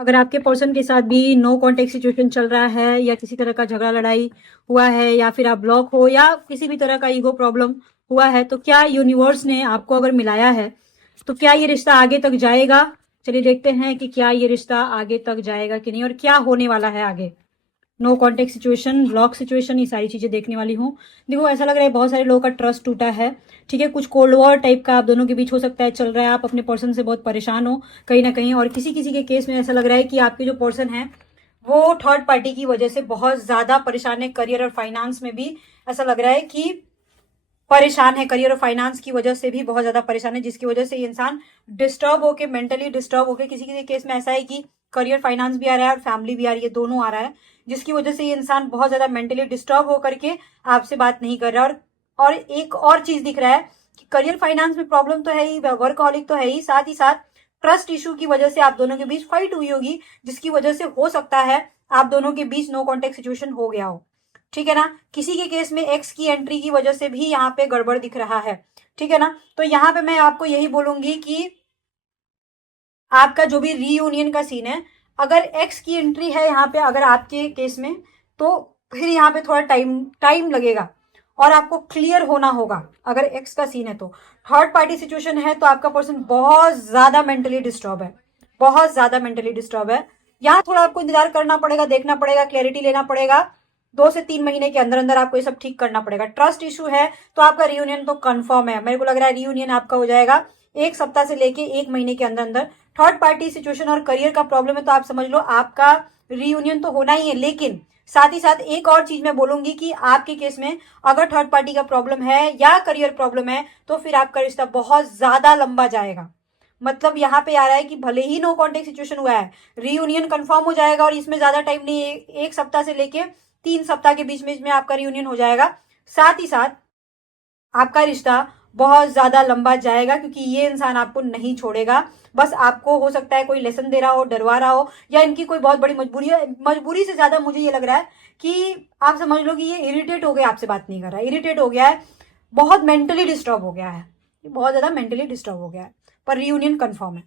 अगर आपके पर्सन के साथ भी नो कॉन्टेक्ट सिचुएशन चल रहा है या किसी तरह का झगड़ा लड़ाई हुआ है या फिर आप ब्लॉक हो या किसी भी तरह का ईगो प्रॉब्लम हुआ है, तो क्या यूनिवर्स ने आपको अगर मिलाया है तो क्या ये रिश्ता आगे तक जाएगा? चलिए देखते हैं कि क्या ये रिश्ता आगे तक जाएगा कि नहीं और क्या होने वाला है आगे। No contact situation, block situation, ये सारी चीजें देखने वाली हूँ। देखो ऐसा लग रहा है बहुत सारे लोगों का ट्रस्ट टूटा है, ठीक है। कुछ कोल्ड वॉर टाइप का आप दोनों के बीच हो सकता है चल रहा है, आप अपने पर्सन से बहुत परेशान हो कहीं ना कहीं। और किसी किसी के केस में ऐसा लग रहा है कि आपके जो पर्सन है वो थर्ड पार्टी की वजह से बहुत ज्यादा परेशान है। करियर और फाइनेंस में भी ऐसा लग रहा है कि परेशान है, करियर और फाइनेंस की वजह से भी बहुत ज्यादा परेशान है, जिसकी वजह से ये इंसान डिस्टर्ब होके, मेंटली डिस्टर्ब होके, किसी किसी केस में ऐसा है कि करियर फाइनेंस भी आ रहा है और फैमिली भी आ रही है, दोनों आ रहा है, जिसकी वजह से ये इंसान बहुत ज्यादा मेंटली डिस्टर्ब होकर के आपसे बात नहीं कर रहा है। और एक और चीज दिख रहा है कि करियर फाइनेंस में प्रॉब्लम तो है ही, वर्कहॉलिक तो है ही, साथ ही साथ ट्रस्ट इशू की वजह से आप दोनों के बीच फाइट हुई होगी, जिसकी वजह से हो सकता है आप दोनों के बीच नो कॉन्टेक्ट सिचुएशन हो गया हो, ठीक है ना। किसी के केस में एक्स की एंट्री की वजह से भी यहाँ पे गड़बड़ दिख रहा है, ठीक है ना। तो यहाँ पे मैं आपको यही बोलूंगी कि आपका जो भी रीयूनियन का सीन है, अगर एक्स की एंट्री है यहाँ पे अगर आपके केस में, तो फिर यहाँ पे थोड़ा टाइम टाइम लगेगा और आपको क्लियर होना होगा। अगर एक्स का सीन है तो थर्ड पार्टी सिचुएशन है तो आपका पर्सन बहुत ज्यादा मेंटली डिस्टर्ब है, बहुत ज्यादा मेंटली डिस्टर्ब है। यहाँ थोड़ा आपको इंतजार करना पड़ेगा, देखना पड़ेगा, क्लैरिटी लेना पड़ेगा। 2 से 3 महीने के अंदर अंदर आपको ये सब ठीक करना पड़ेगा। ट्रस्ट इशू है तो आपका रियूनियन तो कंफर्म है, मेरे को लग रहा है रियूनियन आपका हो जाएगा 1 सप्ताह से लेके 1 महीने के अंदर अंदर। थर्ड पार्टी सिचुएशन और करियर का प्रॉब्लम है तो आप समझ लो आपका रियूनियन तो होना ही है। लेकिन साथ ही साथ एक और चीज मैं बोलूंगी कि आपके केस में अगर थर्ड पार्टी का प्रॉब्लम है या करियर प्रॉब्लम है तो फिर आपका रिश्ता बहुत ज्यादा लंबा जाएगा। मतलब यहाँ पे आ रहा है कि भले ही नो कॉन्टेक्ट सिचुएशन हुआ है, रियूनियन कंफर्म हो जाएगा और इसमें ज्यादा टाइम नहीं, 1 सप्ताह से लेके 3 सप्ताह के बीच में आपका रियूनियन हो जाएगा। साथ ही साथ आपका रिश्ता बहुत ज्यादा लंबा जाएगा क्योंकि ये इंसान आपको नहीं छोड़ेगा। बस आपको हो सकता है कोई लेसन दे रहा हो, डरवा रहा हो, या इनकी कोई बहुत बड़ी मजबूरी है। मजबूरी से ज्यादा मुझे ये लग रहा है कि आप समझ लो कि ये इरिटेट हो गया, आपसे बात नहीं कर रहा है, इरिटेट हो गया है, बहुत मेंटली डिस्टर्ब हो गया है, बहुत ज्यादा मेंटली डिस्टर्ब हो गया है। पर रियूनियन कंफर्म है।